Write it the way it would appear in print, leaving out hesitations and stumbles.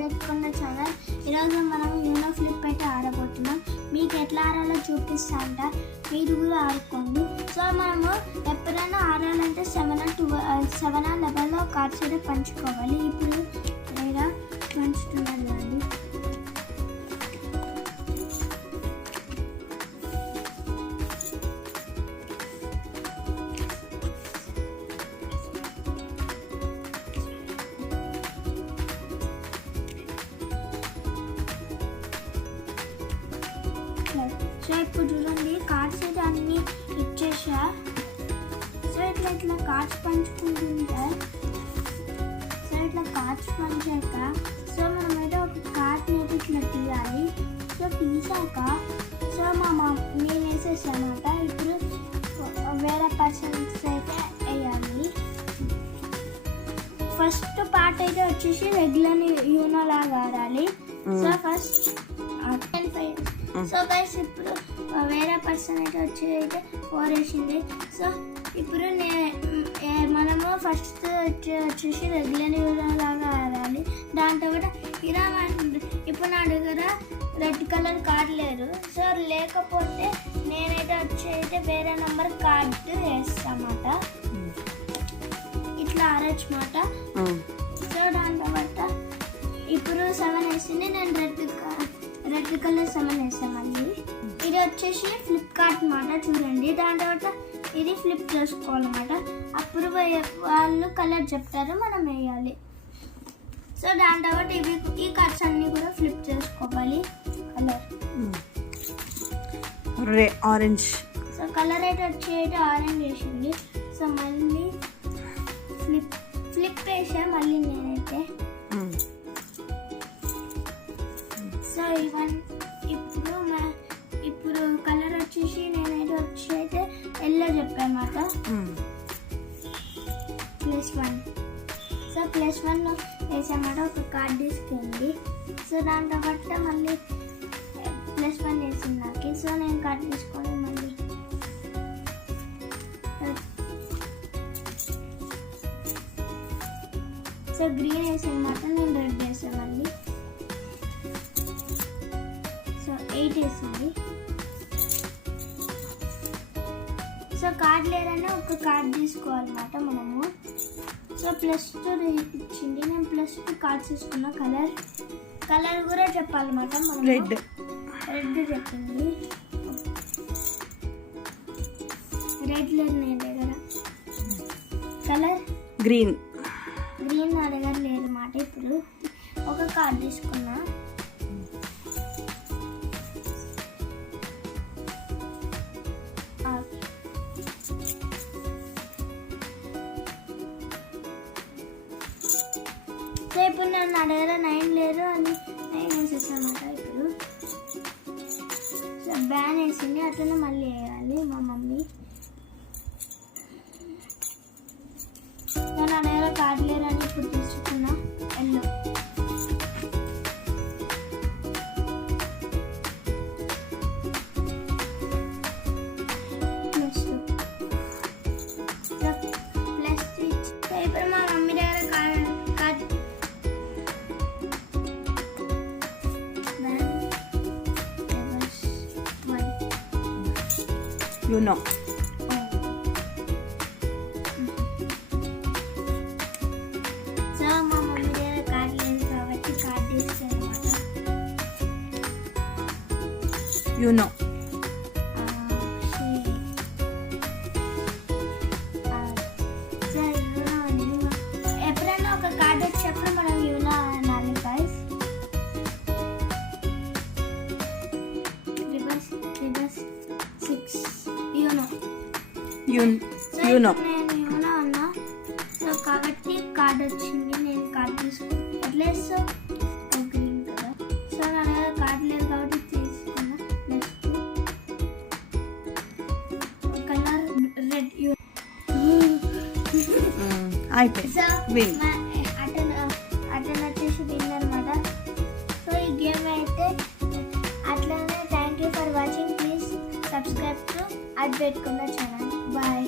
అడ్బెట్టుకున్న channel. ఈరోజు మనం you know flip అయితే ఆడబోతున్నాం. మీకు ఎట్లా ఆడాలో చూపిస్తా అంట, మీరు కూడా ఆడుకోండి. సో మనము ఎప్పుడైనా ఆడాలంటే 7 లెవెల్లో కార్డ్స్ అయితే పంచుకోవాలి. ఇప్పుడు లేదా పంచుతున్నారు కానీ సో ఇప్పుడు చూడండి కార్డ్స్ అయితే అన్నీ ఇచ్చేసా. సో ఇట్లా కార్డ్స్ పంచుకుంటుంటే సో ఇట్లా కార్డ్స్ పంచాక సో మనమైతే ఒక కార్డ్ని అయితే ఇట్లా తీయాలి. సో తీసాక సో నేను వేసేసానమాట. ఇప్పుడు వేరే పర్సన్స్ అయితే వేయాలి. ఫస్ట్ పార్ట్ అయితే వచ్చేసి రెగ్యులర్ యూనో లాగా ఆడాలి. So first 10-5. సో గైస్ ఇప్పుడు వేరే పర్సన్ అయితే అయితే 4 వేసింది. సో ఇప్పుడు మనము ఫస్ట్ వచ్చేసి రెగ్యులర్ యూనో లాగా ఆడాలి. దాంతో కూడా ఇలా ఇప్పుడు నా దగ్గర రెడ్ కలర్ కార్డు లేదు. సో లేకపోతే నేనైతే అయితే వేరే నెంబర్ కార్డు వేస్తామాట. ఇట్లా ఆడచ్చు మాట. సో దాని తర్వాత ఇప్పుడు 7 వేసింది. నేను రెడ్ కలర్ 7 వేసాను. మళ్ళీ ఇది వచ్చేసి ఫ్లిప్కార్ట్ మాట. చూడండి దాని తర్వాత ఇది ఫ్లిప్ చేసుకోవాలన్నమాట. అప్పుడు వాళ్ళు కలర్ చెప్తారు, మనం వేయాలి. సో దాని తర్వాత ఈ కార్డ్స్ అన్నీ కూడా ఫ్లిప్ చేసుకోవాలి. Colour orange. సో కలర్ అయితే ఆరెంజ్ వేసింది. సో మళ్ళీ ఫ్లిప్ వేసా మళ్ళీ నేనైతే. సో ఇప్పుడు కలర్ వచ్చేసి నేనైతే అయితే ఎల్లో చెప్పానమాట. +1. సో +1 వేసామాట. ఒక కార్డ్ తీసుకెళ్ళి సో దాని తర్వాత మళ్ళీ +1 వేసింది నాకు. సో నేను కార్డ్ తీసుకొని మళ్ళీ సో గ్రీన్ వేసానమాట. నేను రెడ్ వేసాను మళ్ళీ. సో 8 వేసింది. సో కార్డ్ లేదని ఒక కార్డ్ తీసుకోవాలన్నమాట మనము. సో +2 ఇచ్చింది. నేను +2 కార్డ్స్ తీసుకున్నా. కలర్ కూడా చెప్పాలన్నమాట మనం. రెడ్ చెప్పింది. రెడ్ లేదు నా దగ్గర. కలర్ గ్రీన్ నా దగ్గర లేదు మాట. ఇప్పుడు ఒక కార్డ్ తీసుకున్నా. సో ఇప్పుడు నేను నా దగ్గర 9 లేదు అని 9 వేసేసామాట. ఇప్పుడు సో బ్యాన్ వేసింది. అట్లనే మళ్ళీ వేయాలి మా మమ్మీ. నేను నా దగ్గర కార్డు లేరు అని ఇప్పుడు తీసుకున్నా. ఎల్లో ఇప్పుడు మా మమ్మీ దగ్గర కార్డ్ యూనో. సో మా మమ్మీ దగ్గర కార్డ్ లేదు కాబట్టి కార్డ్ తీసుకెళ్ళమాట. యూనో. ఎప్పుడైనా ఒక కార్డ్ వచ్చేప్పుడు మనం యూనో అనాలి గైస్. Reverse 6 you know. యూనో. నేను యూనో అన్నా. సో కాబట్టి కార్డ్ వచ్చింది. నేను కార్డ్ తీసుకున్నా. At least green colour. సో నా దగ్గర కార్డ్ లేదు కాబట్టి తీసుకున్నా. Colour red. అయిపోయింది. అటెండ్ వచ్చేసి విన్నర్ అనమాట. సో ఈ గేమ్ అయితే అట్లనే. Thank you for watching. Please subscribe to అడ్బెట్టుకున్న ఛానల్. బాయ్.